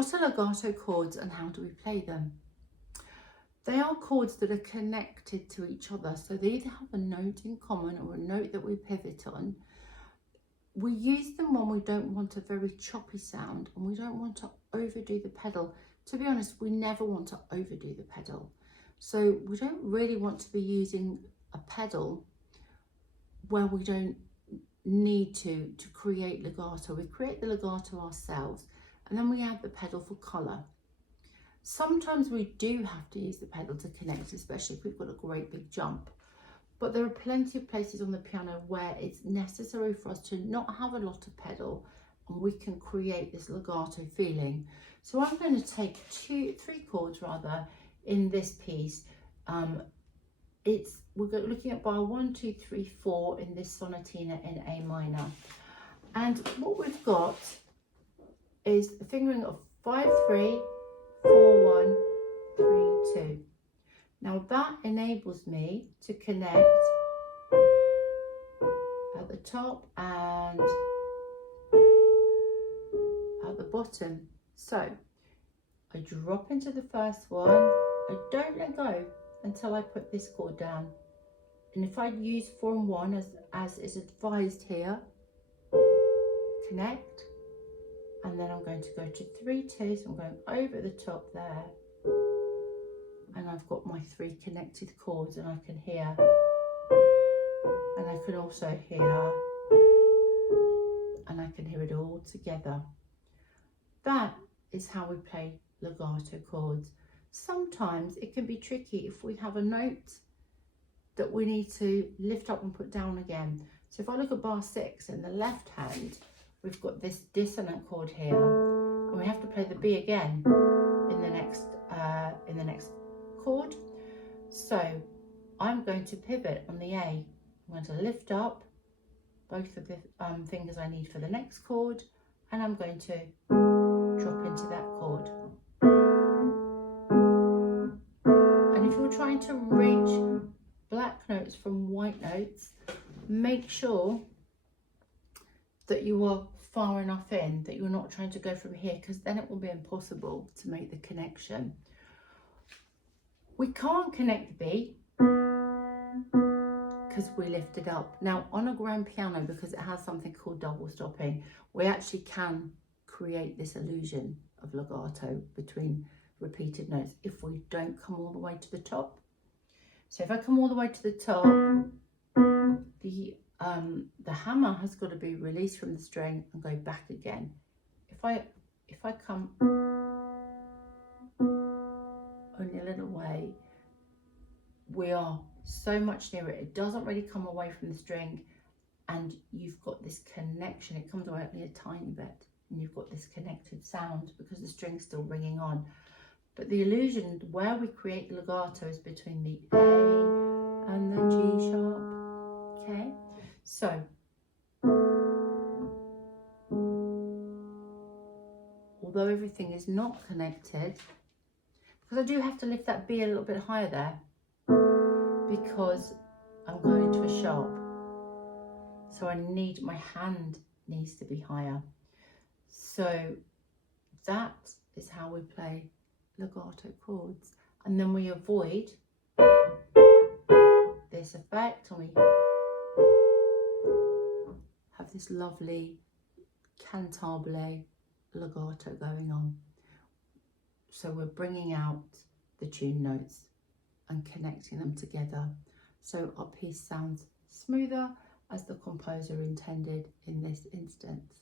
What are legato chords and how do we play them? They are chords that are connected to each other. So they either have a note in common or a note that we pivot on. We use them when we don't want a very choppy sound and we don't want to overdo the pedal. To be honest, we never want to overdo the pedal. So we don't really want to be using a pedal where we don't need to create legato. We create the legato ourselves and then we add the pedal for colour. Sometimes we do have to use the pedal to connect, especially if we've got a great big jump. But there are plenty of places on the piano where it's necessary for us to not have a lot of pedal and we can create this legato feeling. So I'm going to take three chords rather in this piece. We're looking at bar 1, 2, 3, 4 in this sonatina in A minor. And what we've got is a fingering of 5, 3, 4, 1, 3, 2. Now that enables me to connect at the top and at the bottom. So I drop into the first one, I don't let go until I put this chord down. And if I use 4 and 1 as is advised here, connect, and then I'm going to go to 3, 2, so I'm going over the top there. And I've got my 3 connected chords and I can hear, and I can also hear, and I can hear it all together. That is how we play legato chords. Sometimes it can be tricky if we have a note that we need to lift up and put down again. So if I look at bar 6 in the left hand, we've got this dissonant chord here, and we have to play the B again in the next chord. So I'm going to pivot on the A. I'm going to lift up both of the fingers I need for the next chord, and I'm going to drop into that chord. And if you're trying to reach black notes from white notes, make sure that you are far enough in, that you're not trying to go from here, because then it will be impossible to make the connection. We can't connect the B because we lift it up. Now on a grand piano, because it has something called double stopping, we actually can create this illusion of legato between repeated notes if we don't come all the way to the top. So if I come all the way to the top, the hammer has got to be released from the string and go back again. If I come only a little way, we are so much nearer. It doesn't really come away from the string, and you've got this connection. It comes away only a tiny bit, and you've got this connected sound because the string's still ringing on. But the illusion where we create the legato is between the A and the G sharp. Okay, so although everything is not connected, because I do have to lift that B a little bit higher there because I'm going to a sharp. So my hand needs to be higher. So that is how we play legato chords. And then we avoid this effect and we have this lovely cantabile legato going on. So we're bringing out the tune notes and connecting them together. So our piece sounds smoother as the composer intended in this instance.